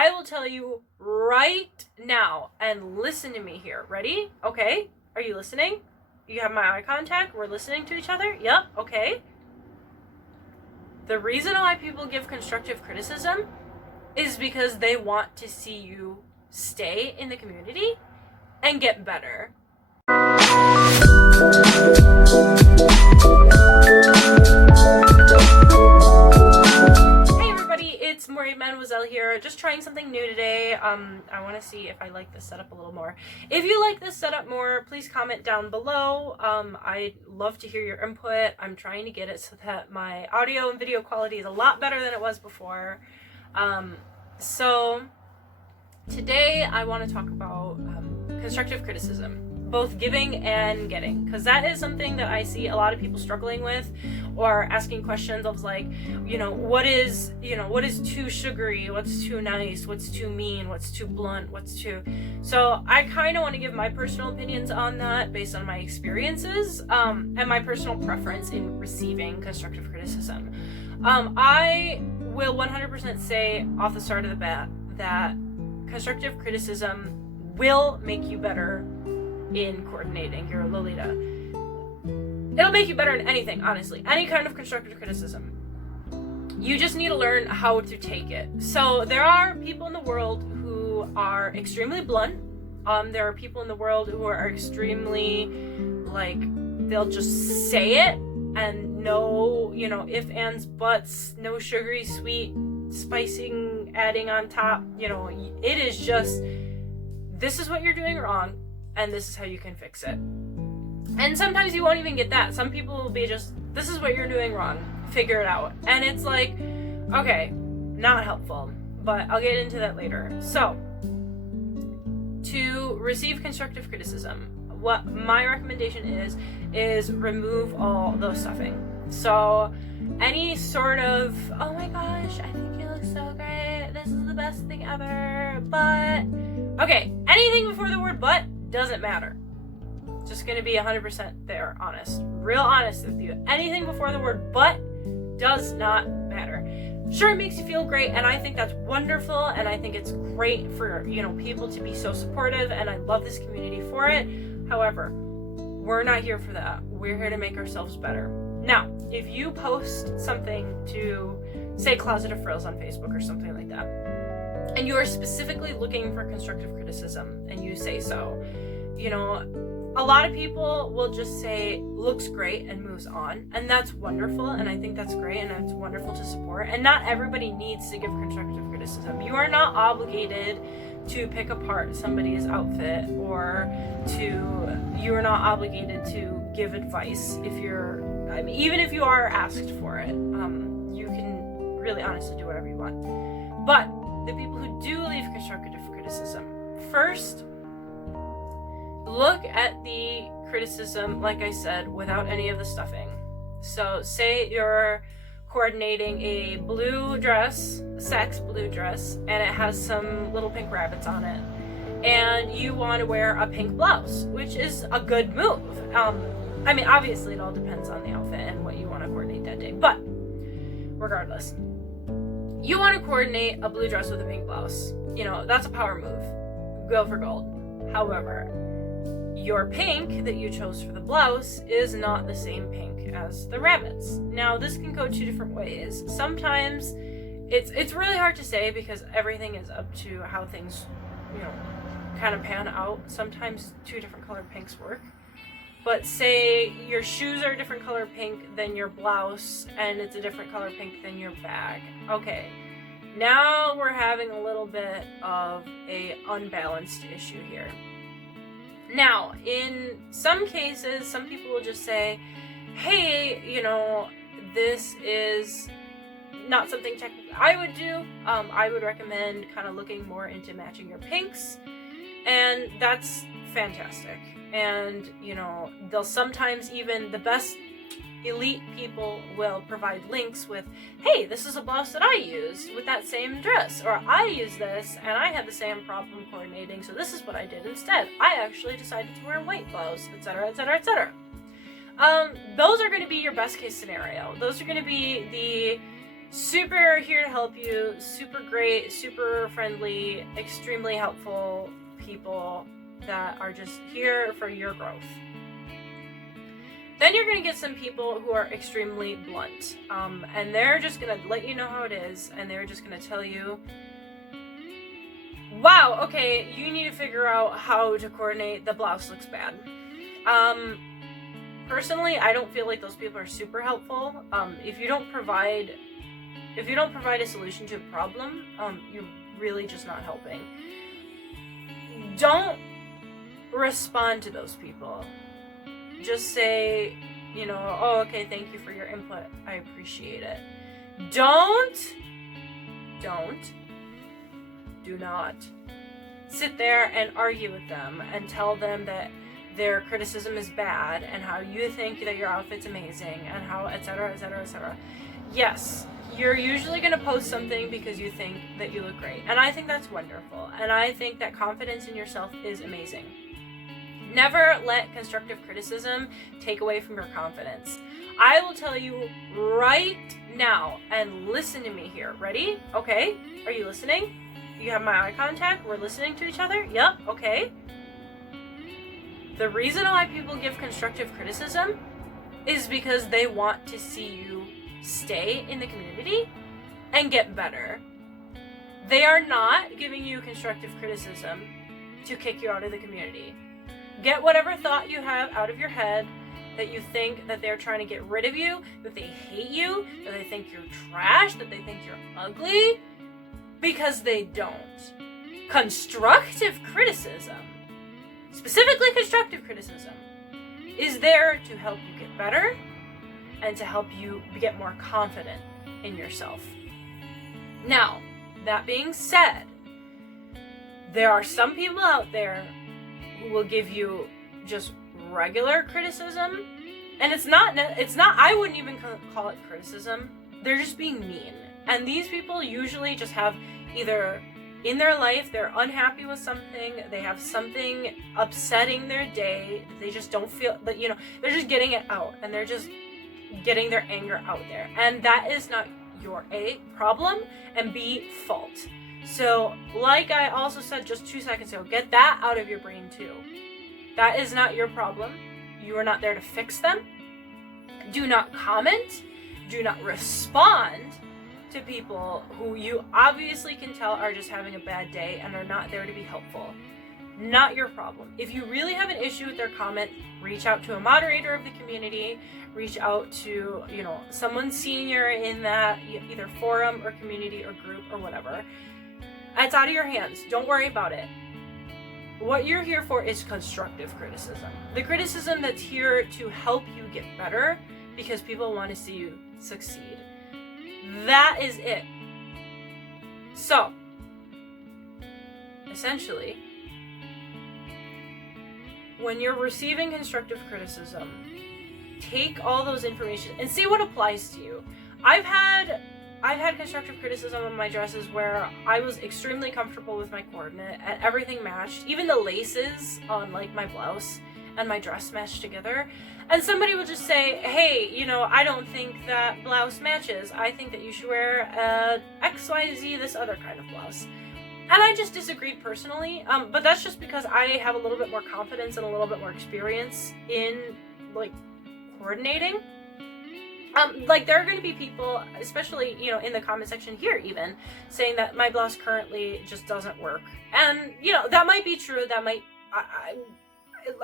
I will tell you right now, and listen to me here. Ready? Okay. Are you listening? You have my eye contact? We're listening to each other? Yep. Okay. The reason why people give constructive criticism is because they want to see you stay in the community and get better. Hey everybody, it's MoriMademoiselle here, just trying something new today. I want to see if I like this setup a little more. If you like this setup more, please comment down below. I'd love to hear your input. I'm trying to get it so that my audio and video quality is a lot better than it was before. So today I want to talk about constructive criticism, both giving and getting, because that is something that I see a lot of people struggling with, or asking questions of like, what is too sugary, what's too nice, what's too mean, what's too blunt, what's too... So I kind of want to give my personal opinions on that based on my experiences, and my personal preference in receiving constructive criticism. I will 100% say off the start of the bat that constructive criticism will make you better in coordinating your Lolita. It'll make you better in anything, honestly. Any kind of constructive criticism. You just need to learn how to take it. So there are people in the world who are extremely blunt. There are people in the world who are extremely, they'll just say it and no, if, ands, buts, no sugary, sweet, spicing, adding on top. It is just, this is what you're doing wrong, and this is how you can fix it. And sometimes you won't even get that. Some people will be just, this is what you're doing wrong, figure it out. And it's like, okay, not helpful, but I'll get into that later. So, to receive constructive criticism, what my recommendation is remove all those stuffing. So, any sort of, oh my gosh, I think you look so great, this is the best thing ever, but, okay, anything before the word but doesn't matter. Just gonna be 100% there, honest. Real honest with you. Anything before the word but does not matter. Sure, it makes you feel great, and I think that's wonderful, and I think it's great for, people to be so supportive, and I love this community for it. However, we're not here for that. We're here to make ourselves better. Now, if you post something to, say, Closet of Frills on Facebook or something like that, and you are specifically looking for constructive criticism, and you say so, a lot of people will just say, looks great, and moves on. And that's wonderful, and I think that's great, and it's wonderful to support. And not everybody needs to give constructive criticism. You are not obligated to pick apart somebody's outfit, or you are not obligated to give advice if you're, even if you are asked for it. You can really honestly do whatever you want. But the people who do leave constructive criticism, first, look at the criticism, like I said, without any of the stuffing. So say you're coordinating a blue dress, a sax blue dress, and it has some little pink rabbits on it, and you want to wear a pink blouse, which is a good move. Obviously it all depends on the outfit and what you want to coordinate that day, but regardless, you want to coordinate a blue dress with a pink blouse. That's a power move. Go for gold. However, your pink that you chose for the blouse is not the same pink as the rabbits. Now, this can go two different ways. Sometimes it's really hard to say because everything is up to how things, kind of pan out. Sometimes two different colored pinks work. But say your shoes are a different color pink than your blouse, and it's a different color pink than your bag. Okay, now we're having a little bit of a unbalanced issue here. Now, in some cases, some people will just say, hey, this is not something technically I would do. I would recommend kind of looking more into matching your pinks, and that's fantastic. And, they'll sometimes even, the best elite people will provide links with, hey, this is a blouse that I used with that same dress, or I used this and I had the same problem coordinating, so this is what I did instead. I actually decided to wear a white blouse, etc., etc., etc. Those are going to be your best case scenario. Those are going to be super here to help you, super great, super friendly, extremely helpful people that are just here for your growth. Then you're going to get some people who are extremely blunt, and they're just going to let you know how it is, and they're just going to tell you, wow, okay, you need to figure out how to coordinate, the blouse looks bad. Personally, I don't feel like those people are super helpful. If you don't provide a solution to a problem, you're really just not helping. Don't respond to those people. Just say, oh, okay, thank you for your input. I appreciate it. Do not sit there and argue with them and tell them that their criticism is bad and how you think that your outfit's amazing and how etc. etc. etc. Yes, you're usually going to post something because you think that you look great, and I think that's wonderful, and I think that confidence in yourself is amazing. Never let constructive criticism take away from your confidence. I will tell you right now, and listen to me here. Ready? Okay. Are you listening? You have my eye contact? We're listening to each other? Yep. Okay. The reason why people give constructive criticism is because they want to see you stay in the community and get better. They are not giving you constructive criticism to kick you out of the community. Get whatever thought you have out of your head that you think that they're trying to get rid of you, that they hate you, that they think you're trash, that they think you're ugly, because they don't. Constructive criticism, specifically constructive criticism, is there to help you get better and to help you get more confident in yourself. Now, that being said, there are some people out there who will give you just regular criticism, and it's not, I wouldn't even call it criticism. They're just being mean. And these people usually just have either in their life, they're unhappy with something, they have something upsetting their day, they just don't feel, but they're just getting it out, and they're just getting their anger out there. And that is not your A, problem, and B, fault. So, like I also said just 2 seconds ago, get that out of your brain too. That is not your problem. You are not there to fix them. Do not comment. Do not respond to people who you obviously can tell are just having a bad day and are not there to be helpful. Not your problem. If you really have an issue with their comment, reach out to a moderator of the community, reach out to, someone senior in that either forum or community or group or whatever. It's out of your hands. Don't worry about it. What you're here for is constructive criticism. The criticism that's here to help you get better because people want to see you succeed. That is it. So, essentially, when you're receiving constructive criticism, take all those information and see what applies to you. I've had constructive criticism on my dresses where I was extremely comfortable with my coordinate and everything matched. Even the laces on my blouse and my dress matched together. And somebody would just say, hey, I don't think that blouse matches. I think that you should wear XYZ, this other kind of blouse. And I just disagreed personally. But that's just because I have a little bit more confidence and a little bit more experience in coordinating. There are going to be people, especially, in the comment section here even, saying that my blouse currently just doesn't work. And, that might be true. That might,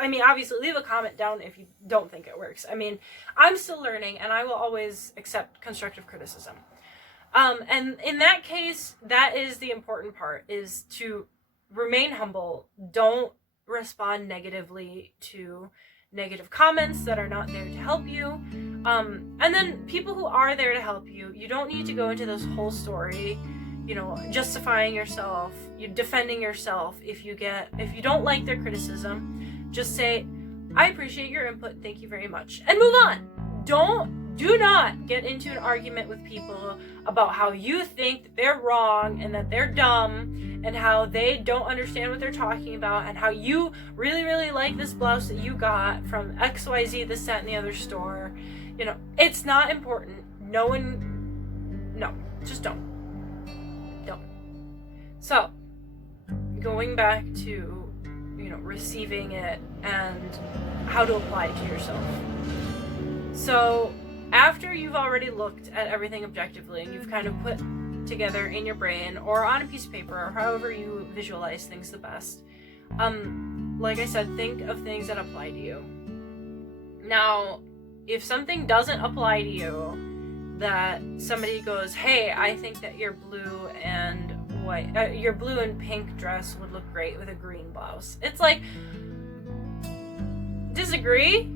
I mean, obviously, leave a comment down if you don't think it works. I mean, I'm still learning, and I will always accept constructive criticism. And in that case, that is the important part, is to remain humble. Don't respond negatively to negative comments that are not there to help you. And then people who are there to help you, you don't need to go into this whole story, justifying yourself, defending yourself. If you don't like their criticism, just say, I appreciate your input, thank you very much, and move on. Do not get into an argument with people about how you think that they're wrong and that they're dumb and how they don't understand what they're talking about and how you really, really like this blouse that you got from XYZ, this, that, and the other store. It's not important. No. Just don't. So, going back to, receiving it and how to apply it to yourself. So, after you've already looked at everything objectively and you've kind of put together in your brain or on a piece of paper or however you visualize things the best, like I said, think of things that apply to you. Now, if something doesn't apply to you, that somebody goes, hey, I think that your blue and pink dress would look great with a green blouse. It's like, disagree.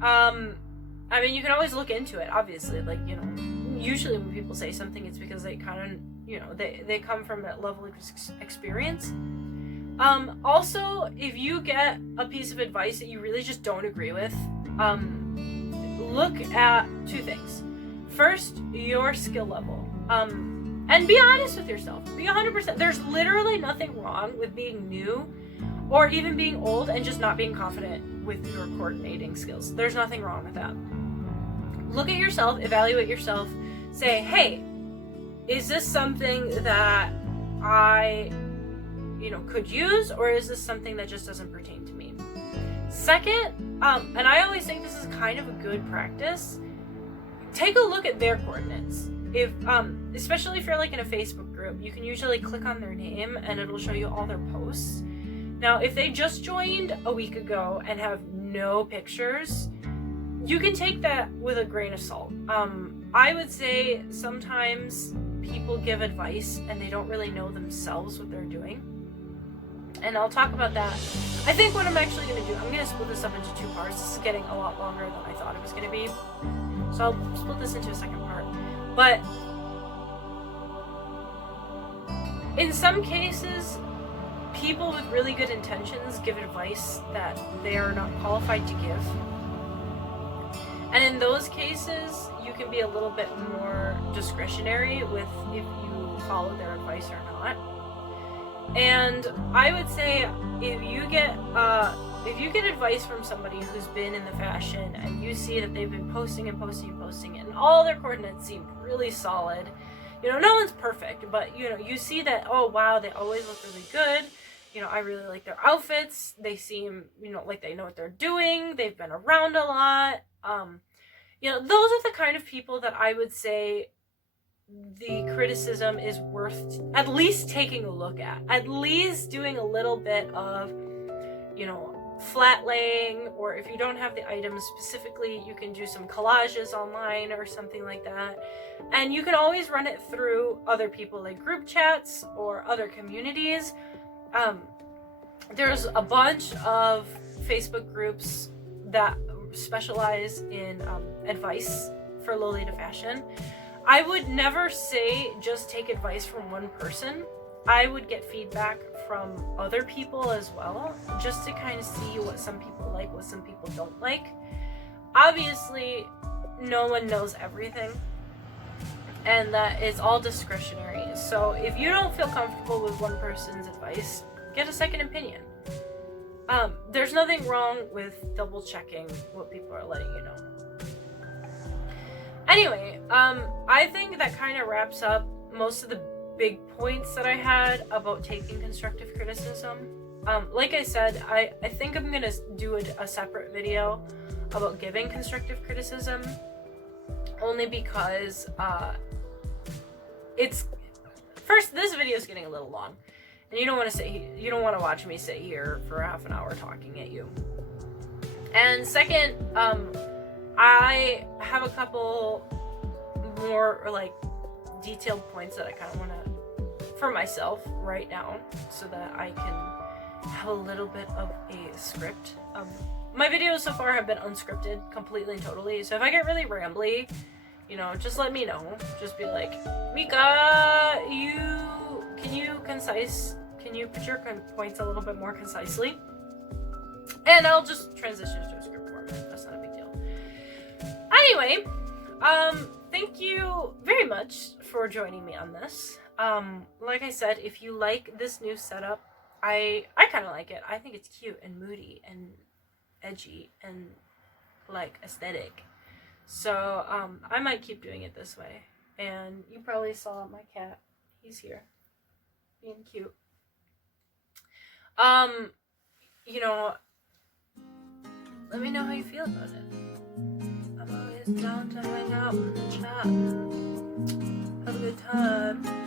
I mean, you can always look into it, obviously. Like, usually when people say something, it's because they kind of, they come from that level of experience. Also, if you get a piece of advice that you really just don't agree with, look at two things. First, your skill level. And be honest with yourself. Be 100%. There's literally nothing wrong with being new or even being old and just not being confident with your coordinating skills. There's nothing wrong with that. Look at yourself, evaluate yourself, say, hey, is this something that I, could use, or is this something that just doesn't pertain to me? Second, and I always think this is kind of a good practice, take a look at their coordinates. If, especially if you're like in a Facebook group, you can usually click on their name and it'll show you all their posts. Now, if they just joined a week ago and have no pictures, you can take that with a grain of salt. I would say sometimes people give advice and they don't really know themselves what they're doing. And I'll talk about that. I think what I'm actually going to do, I'm going to split this up into two parts. This is getting a lot longer than I thought it was going to be. So I'll split this into a second part. But in some cases, people with really good intentions give advice that they are not qualified to give. And in those cases, you can be a little bit more discretionary with if you follow their advice or not. And I would say if you get advice from somebody who's been in the fashion and you see that they've been posting and all their coordinates seem really solid, no one's perfect, but you see that, oh wow, they always look really good. I really like their outfits. They seem, like they know what they're doing. They've been around a lot. Those are the kind of people that I would say the criticism is worth at least taking a look at least doing a little bit of, flat laying, or if you don't have the items specifically, you can do some collages online or something like that. And you can always run it through other people, like group chats or other communities. There's a bunch of Facebook groups that specialize in advice for Lolita fashion. I would never say just take advice from one person. I would get feedback from other people as well, just to kind of see what some people like, what some people don't like. Obviously, no one knows everything, and that is all discretionary. So if you don't feel comfortable with one person's advice, get a second opinion. There's nothing wrong with double checking what people are letting you know. Anyway, I think that kind of wraps up most of the big points that I had about taking constructive criticism. Like I said, I think I'm going to do a separate video about giving constructive criticism, only because this video is getting a little long, and you don't want to watch me sit here for half an hour talking at you. And second, I have a couple more detailed points that I kind of want to for myself right now, so that I can have a little bit of a script. My videos so far have been unscripted completely and totally, so if I get really rambly, just let me know. Just be like, Mika, can you put your points a little bit more concisely? And I'll just transition to a script format. That's not a big deal. Anyway, thank you very much for joining me on this. Like I said, if you like this new setup, I kind of like it. I think it's cute and moody and edgy and aesthetic. So, I might keep doing it this way. And you probably saw my cat. He's here. Being cute. You know, let me know how you feel about it. I'm always down to hang out in the chat. Have a good time.